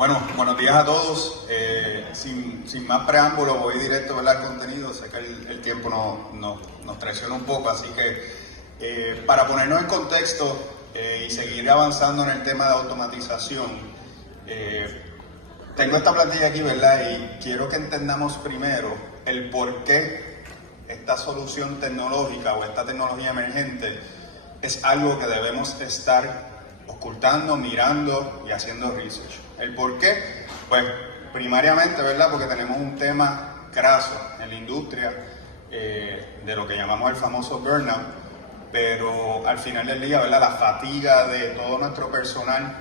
Bueno, buenos días a todos. Sin más preámbulo, voy directo, ¿verdad?, al contenido. Sé que el tiempo nos traiciona un poco, así que para ponernos en contexto y seguir avanzando en el tema de automatización, tengo esta plantilla aquí, ¿verdad?, y quiero que entendamos primero el por qué esta solución tecnológica o esta tecnología emergente es algo que debemos estar ocultando, mirando y haciendo research. ¿El por qué? Pues primariamente, ¿verdad?, porque tenemos un tema craso en la industria de lo que llamamos el famoso burnout, pero al final del día, ¿verdad?, la fatiga de todo nuestro personal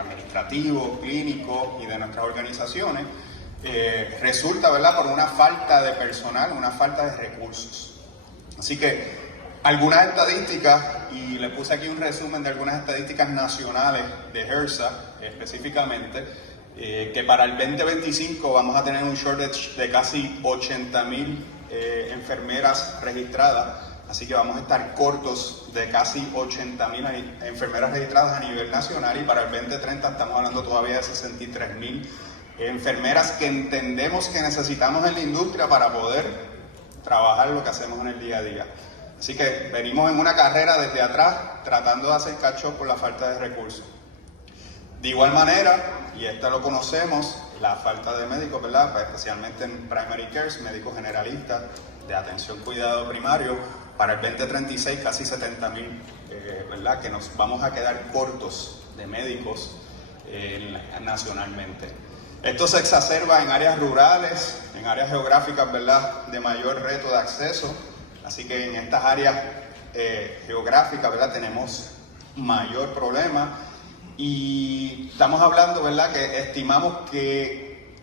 administrativo, clínico y de nuestras organizaciones resulta, ¿verdad?, por una falta de personal, una falta de recursos. Así que algunas estadísticas, y le puse aquí un resumen de algunas estadísticas nacionales de HRSA específicamente, que para el 2025 vamos a tener un shortage de casi 80,000 enfermeras registradas, así que vamos a estar cortos de casi 80,000 enfermeras registradas a nivel nacional, y para el 2030 estamos hablando todavía de 63,000 enfermeras que entendemos que necesitamos en la industria para poder trabajar lo que hacemos en el día a día. Así que venimos en una carrera desde atrás tratando de hacer catch-up por la falta de recursos. De igual manera, y esto lo conocemos, la falta de médicos, ¿verdad?, pues especialmente en primary care, médicos generalistas de atención cuidado primario, para el 2036 casi 70,000, ¿verdad?, que nos vamos a quedar cortos de médicos nacionalmente. Esto se exacerba en áreas rurales, en áreas geográficas, ¿verdad?, de mayor reto de acceso. Así que en estas áreas geográficas, ¿verdad?, tenemos mayor problema, y estamos hablando, ¿verdad?, que estimamos que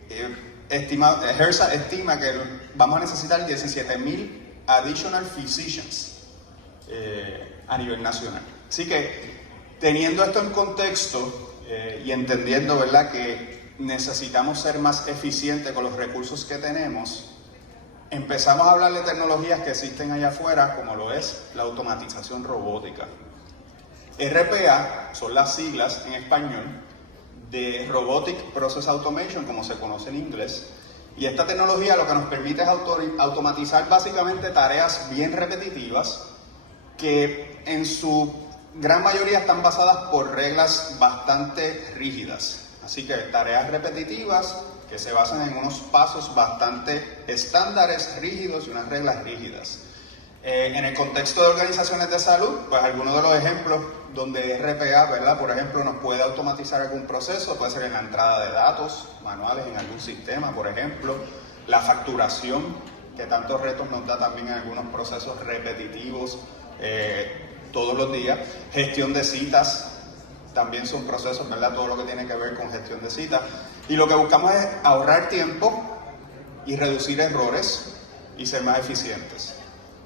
HRSA estima que vamos a necesitar 17,000 additional physicians a nivel nacional. Así que teniendo esto en contexto y entendiendo, ¿verdad?, que necesitamos ser más eficientes con los recursos que tenemos, empezamos a hablar de tecnologías que existen allá afuera, como lo es la automatización robótica. RPA son las siglas en español de Robotic Process Automation, como se conoce en inglés, y esta tecnología lo que nos permite es automatizar básicamente tareas bien repetitivas que en su gran mayoría están basadas por reglas bastante rígidas. Así que tareas repetitivas que se basan en unos pasos bastante estándares, rígidos y unas reglas rígidas. En el contexto de organizaciones de salud, pues algunos de los ejemplos donde RPA, ¿verdad?, por ejemplo, nos puede automatizar algún proceso, puede ser en la entrada de datos manuales en algún sistema, por ejemplo, la facturación, que tantos retos nos da también en algunos procesos repetitivos todos los días, gestión de citas, también son procesos, ¿verdad?, todo lo que tiene que ver con gestión de citas. Y lo que buscamos es ahorrar tiempo y reducir errores y ser más eficientes.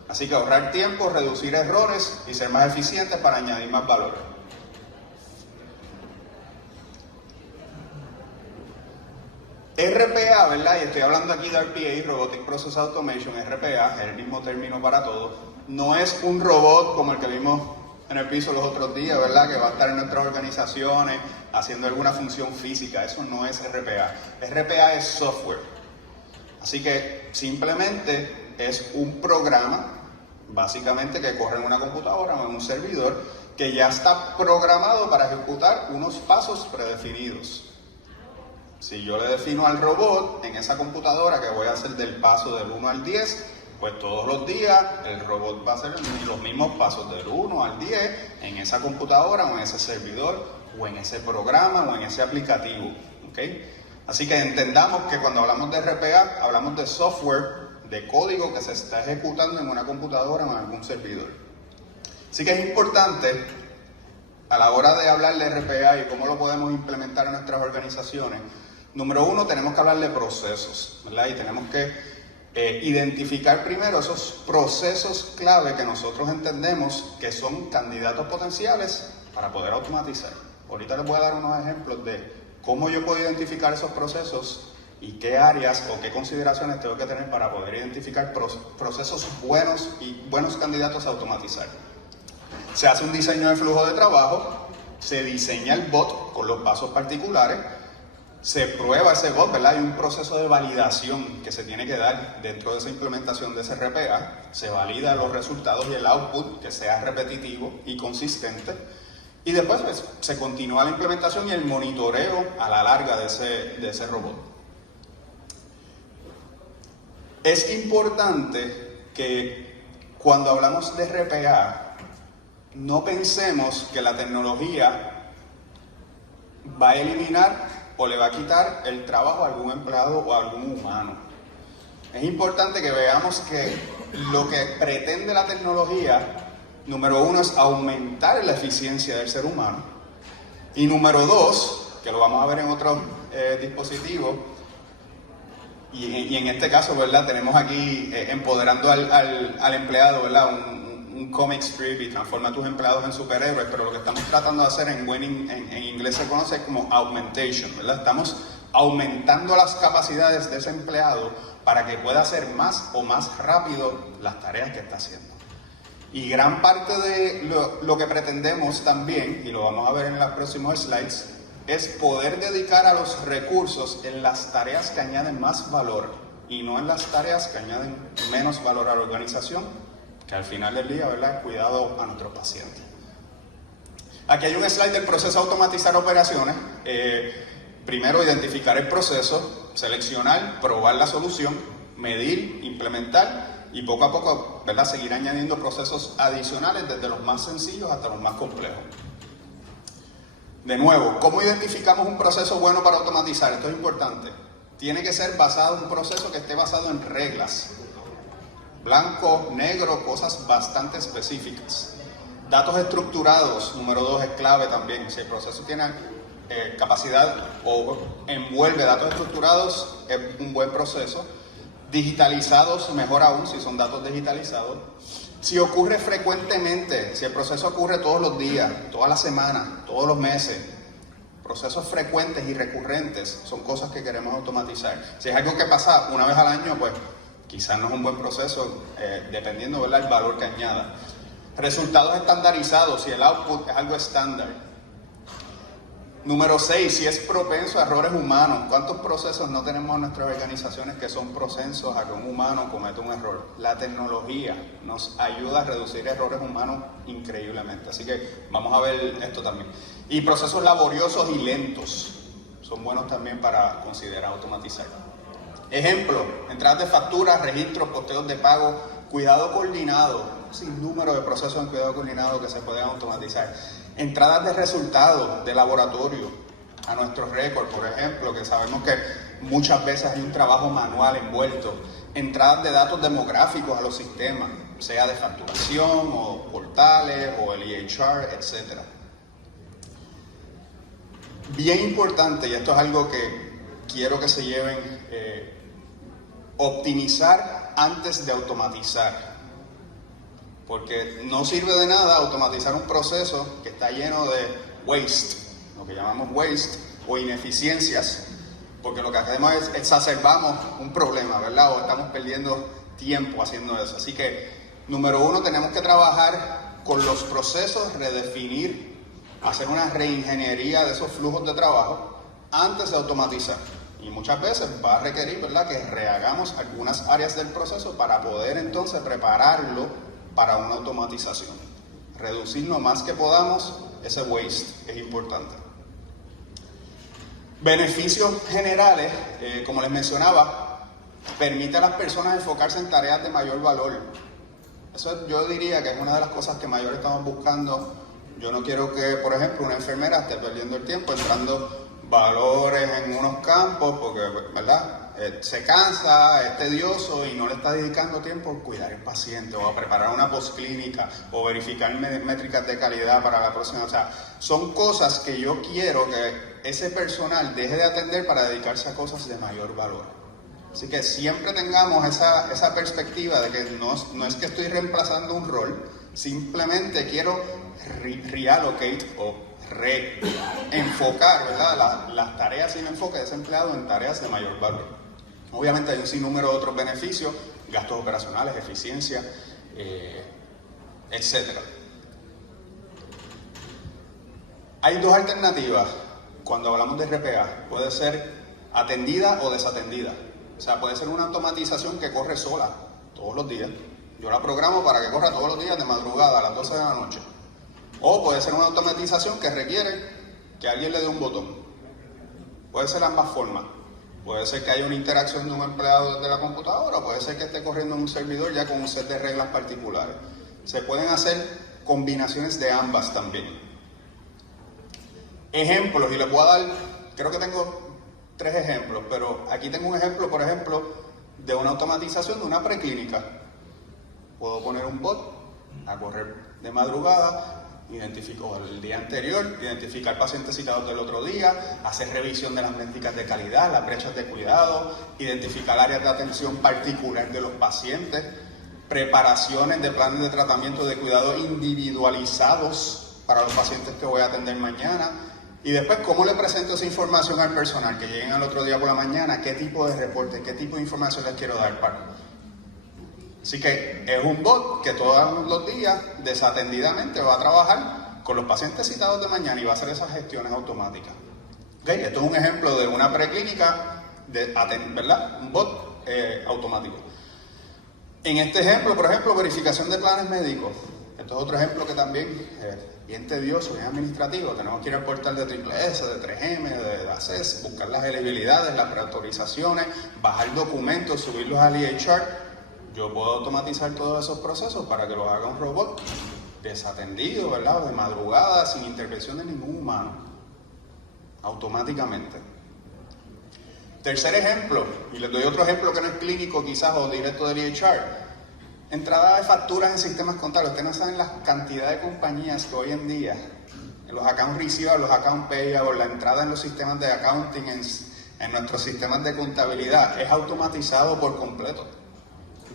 Así que ahorrar tiempo, reducir errores y ser más eficientes para añadir más valor. RPA, ¿verdad?, y estoy hablando aquí de RPA, Robotic Process Automation, RPA, es el mismo término para todos. No es un robot como el que vimos en el piso los otros días, ¿verdad?, que va a estar en nuestras organizaciones haciendo alguna función física. Eso no es RPA. RPA es software. Así que simplemente es un programa, básicamente, que corre en una computadora o en un servidor, que ya está programado para ejecutar unos pasos predefinidos. Si yo le defino al robot en esa computadora que voy a hacer del paso del 1 al 10, pues todos los días el robot va a hacer los mismos pasos del 1 al 10 en esa computadora o en ese servidor o en ese programa o en ese aplicativo. ¿Okay? Así que entendamos que cuando hablamos de RPA, hablamos de software, de código que se está ejecutando en una computadora o en algún servidor. Así que es importante, a la hora de hablar de RPA y cómo lo podemos implementar en nuestras organizaciones, número uno, tenemos que hablar de procesos, ¿verdad? Y tenemos que identificar primero esos procesos clave que nosotros entendemos que son candidatos potenciales para poder automatizar. Ahorita les voy a dar unos ejemplos de cómo yo puedo identificar esos procesos y qué áreas o qué consideraciones tengo que tener para poder identificar procesos buenos y buenos candidatos a automatizar. Se hace un diseño de flujo de trabajo, se diseña el bot con los pasos particulares, se prueba ese bot, ¿verdad? Hay un proceso de validación que se tiene que dar dentro de esa implementación de ese RPA, se validan los resultados y el output que sea repetitivo y consistente, y después pues, se continúa la implementación y el monitoreo a la larga de ese robot. Es importante que cuando hablamos de RPA, no pensemos que la tecnología va a eliminar o le va a quitar el trabajo a algún empleado o a algún humano. Es importante que veamos que lo que pretende la tecnología, número uno, es aumentar la eficiencia del ser humano. Y número dos, que lo vamos a ver en otros dispositivos, y en este caso, ¿verdad? Tenemos aquí empoderando al empleado, ¿verdad? Un comic strip y transforma a tus empleados en superhéroes, pero lo que estamos tratando de hacer en Winning, en inglés se conoce como augmentation, ¿verdad? Estamos aumentando las capacidades de ese empleado para que pueda hacer más o más rápido las tareas que está haciendo. Y gran parte de lo que pretendemos también, y lo vamos a ver en los próximos slides, es poder dedicar a los recursos en las tareas que añaden más valor y no en las tareas que añaden menos valor a la organización, que al final del día, ¿verdad?, cuidado a nuestros pacientes. Aquí hay un slide del proceso de automatizar operaciones. Primero, identificar el proceso, seleccionar, probar la solución, medir, implementar y poco a poco, ¿verdad?, seguir añadiendo procesos adicionales desde los más sencillos hasta los más complejos. De nuevo, ¿cómo identificamos un proceso bueno para automatizar? Esto es importante. Tiene que ser basado en un proceso que esté basado en reglas. Blanco, negro, cosas bastante específicas. Datos estructurados, número 2, es clave también. Si el proceso tiene capacidad o envuelve datos estructurados, es un buen proceso. Digitalizados, mejor aún, si son datos digitalizados. Si ocurre frecuentemente, si el proceso ocurre todos los días, todas las semanas, todos los meses, procesos frecuentes y recurrentes son cosas que queremos automatizar. Si es algo que pasa una vez al año, pues quizás no es un buen proceso, dependiendo, ¿verdad?, el valor que añada. Resultados estandarizados, si el output es algo estándar. Número 6, si es propenso a errores humanos. ¿Cuántos procesos no tenemos en nuestras organizaciones que son propensos a que un humano cometa un error? La tecnología nos ayuda a reducir errores humanos increíblemente. Así que vamos a ver esto también. Y procesos laboriosos y lentos son buenos también para considerar automatizar. Ejemplo, entradas de facturas, registros, posteos de pago, cuidado coordinado, sin número de procesos en cuidado coordinado que se pueden automatizar. Entradas de resultados de laboratorio a nuestros récords, por ejemplo, que sabemos que muchas veces hay un trabajo manual envuelto. Entradas de datos demográficos a los sistemas, sea de facturación o portales o el EHR, etc. Bien importante, y esto es algo que quiero que se lleven, optimizar antes de automatizar. Porque no sirve de nada automatizar un proceso que está lleno de waste, lo que llamamos waste o ineficiencias, porque lo que hacemos es exacerbamos un problema, ¿verdad? O estamos perdiendo tiempo haciendo eso. Así que, número uno, tenemos que trabajar con los procesos, redefinir, hacer una reingeniería de esos flujos de trabajo antes de automatizar. Y muchas veces va a requerir, ¿verdad?, que rehagamos algunas áreas del proceso para poder entonces prepararlo para una automatización. Reducir lo más que podamos ese waste es importante. Beneficios generales, como les mencionaba, permite a las personas enfocarse en tareas de mayor valor. Eso yo diría que es una de las cosas que mayor estamos buscando. Yo no quiero que, por ejemplo, una enfermera esté perdiendo el tiempo entrando valores en unos campos porque, ¿verdad?, se cansa, es tedioso y no le está dedicando tiempo a cuidar el paciente o a preparar una postclínica o verificar métricas de calidad para la próxima. O sea, son cosas que yo quiero que ese personal deje de atender para dedicarse a cosas de mayor valor. Así que siempre tengamos esa perspectiva de que no es que estoy reemplazando un rol, simplemente quiero reallocate o reenfocar, ¿verdad?, las tareas y el enfoque de ese empleado en tareas de mayor valor. Obviamente hay un sinnúmero de otros beneficios, gastos operacionales, eficiencia, etc. Hay dos alternativas. cuando hablamos de RPA, puede ser atendida o desatendida. O sea, puede ser una automatización que corre sola todos los días. Yo la programo para que corra todos los días de madrugada a las 12 de la noche. O puede ser una automatización que requiere que alguien le dé un botón. Puede ser ambas formas. Puede ser que haya una interacción de un empleado desde la computadora, o puede ser que esté corriendo en un servidor ya con un set de reglas particulares. Se pueden hacer combinaciones de ambas también. Ejemplos, y les voy a dar, creo que tengo 3 ejemplos, pero aquí tengo un ejemplo, por ejemplo, de una automatización de una preclínica. Puedo poner un bot a correr de madrugada, identifico el día anterior, identificar pacientes citados del otro día, hacer revisión de las métricas de calidad, las brechas de cuidado, identificar áreas de atención particular de los pacientes, preparaciones de planes de tratamiento de cuidado individualizados para los pacientes que voy a atender mañana, y después cómo le presento esa información al personal que lleguen al otro día por la mañana, qué tipo de reporte, qué tipo de información les quiero dar para. Así que es un bot que todos los días desatendidamente va a trabajar con los pacientes citados de mañana y va a hacer esas gestiones automáticas. ¿Okay? Esto es un ejemplo de una preclínica, ¿verdad? Un bot automático. En este ejemplo, por ejemplo, verificación de planes médicos. Esto es otro ejemplo que también es bien tedioso, bien administrativo. Tenemos que ir al portal de Triple S, de 3M, de ACES, buscar las elegibilidades, las preautorizaciones, bajar documentos, subirlos al EHR. Yo puedo automatizar todos esos procesos para que los haga un robot desatendido, ¿verdad? De madrugada, sin intervención de ningún humano, automáticamente. Tercer ejemplo, y les doy otro ejemplo que no es clínico quizás o directo del EHR. Entrada de facturas en sistemas contables. Ustedes no saben la cantidad de compañías que hoy en día, en los account receivable, los account payable, la entrada en los sistemas de accounting, en nuestros sistemas de contabilidad, es automatizado por completo.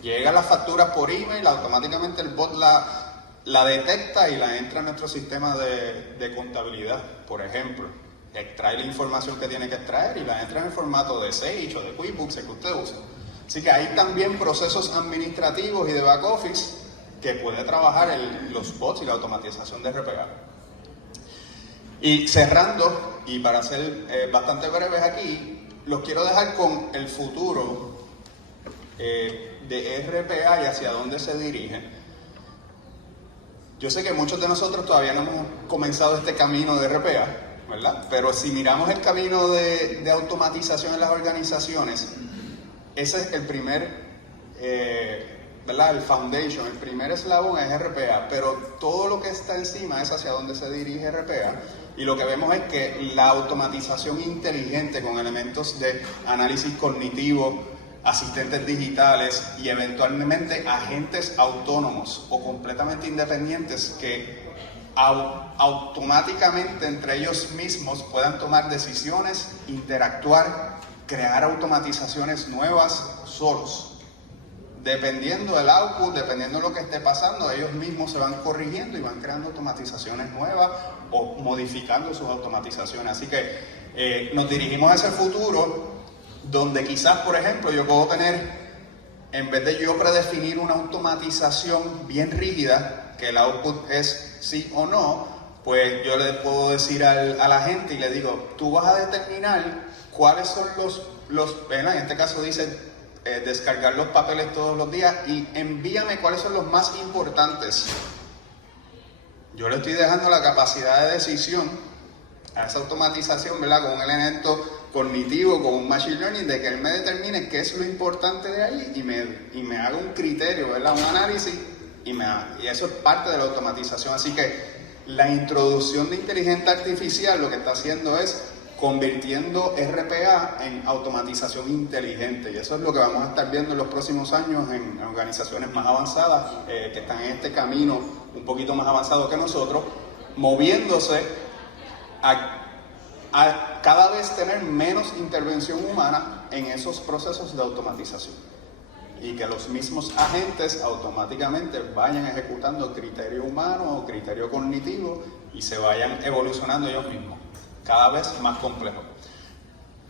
Llegan las facturas por email, automáticamente el bot la detecta y la entra en nuestro sistema de contabilidad, por ejemplo. Extrae la información que tiene que extraer y la entra en el formato de Sage o de QuickBooks, el que usted use. Así que hay también procesos administrativos y de back office que puede trabajar los bots y la automatización de RPA. Y cerrando, y para ser bastante breves aquí, los quiero dejar con el futuro de RPA y hacia dónde se dirige. Yo sé que muchos de nosotros todavía no hemos comenzado este camino de RPA, ¿verdad? Pero si miramos el camino de automatización en las organizaciones, ese es el primer, ¿verdad? El foundation, el primer eslabón es RPA, pero todo lo que está encima es hacia dónde se dirige RPA. Y lo que vemos es que la automatización inteligente con elementos de análisis cognitivo, asistentes digitales y eventualmente agentes autónomos o completamente independientes que automáticamente entre ellos mismos puedan tomar decisiones, interactuar, crear automatizaciones nuevas solos. Dependiendo del output, dependiendo de lo que esté pasando, ellos mismos se van corrigiendo y van creando automatizaciones nuevas o modificando sus automatizaciones. Así que nos dirigimos a ese futuro donde quizás, por ejemplo, yo puedo tener, en vez de yo predefinir una automatización bien rígida, que el output es sí o no, pues yo le puedo decir a la gente y le digo, tú vas a determinar cuáles son en este caso dice descargar los papeles todos los días y envíame cuáles son los más importantes. Yo le estoy dejando la capacidad de decisión a esa automatización, ¿verdad? Con un elemento cognitivo, con un machine learning, de que él me determine qué es lo importante de ahí y me haga un criterio, ¿verdad? Un análisis y eso es parte de la automatización. Así que la introducción de inteligencia artificial lo que está haciendo es convirtiendo RPA en automatización inteligente, y eso es lo que vamos a estar viendo en los próximos años en organizaciones más avanzadas que están en este camino un poquito más avanzado que nosotros, moviéndose a cada vez tener menos intervención humana en esos procesos de automatización y que los mismos agentes automáticamente vayan ejecutando criterio humano o criterio cognitivo y se vayan evolucionando ellos mismos, cada vez más complejo.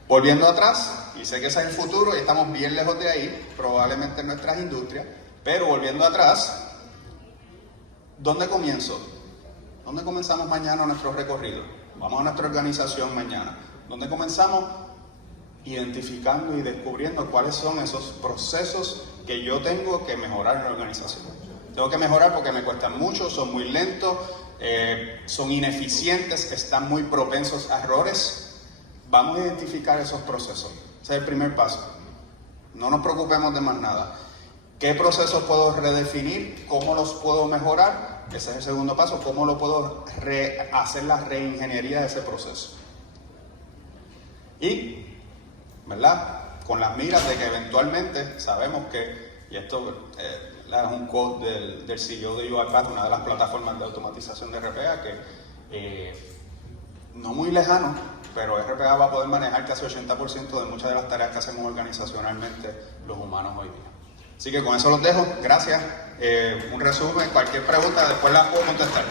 Volviendo atrás, y sé que ese es el futuro y estamos bien lejos de ahí, probablemente en nuestras industrias, pero volviendo atrás, ¿dónde comienzo? ¿Dónde comenzamos mañana nuestro recorrido? Vamos a nuestra organización mañana, donde comenzamos identificando y descubriendo cuáles son esos procesos que yo tengo que mejorar en la organización. Tengo que mejorar porque me cuestan mucho, son muy lentos, son ineficientes, están muy propensos a errores. Vamos a identificar esos procesos. Ese es el primer paso. No nos preocupemos de más nada. ¿Qué procesos puedo redefinir? ¿Cómo los puedo mejorar? Ese es el segundo paso. ¿Cómo lo puedo hacer la reingeniería de ese proceso? Y, ¿verdad? Con las miras de que eventualmente sabemos que, y esto es un quote del CEO de UiPath, una de las plataformas de automatización de RPA, que no muy lejano, pero RPA va a poder manejar casi 80% de muchas de las tareas que hacemos organizacionalmente los humanos hoy día. Así que con eso los dejo. Gracias. Un resumen, cualquier pregunta después la puedo contestar.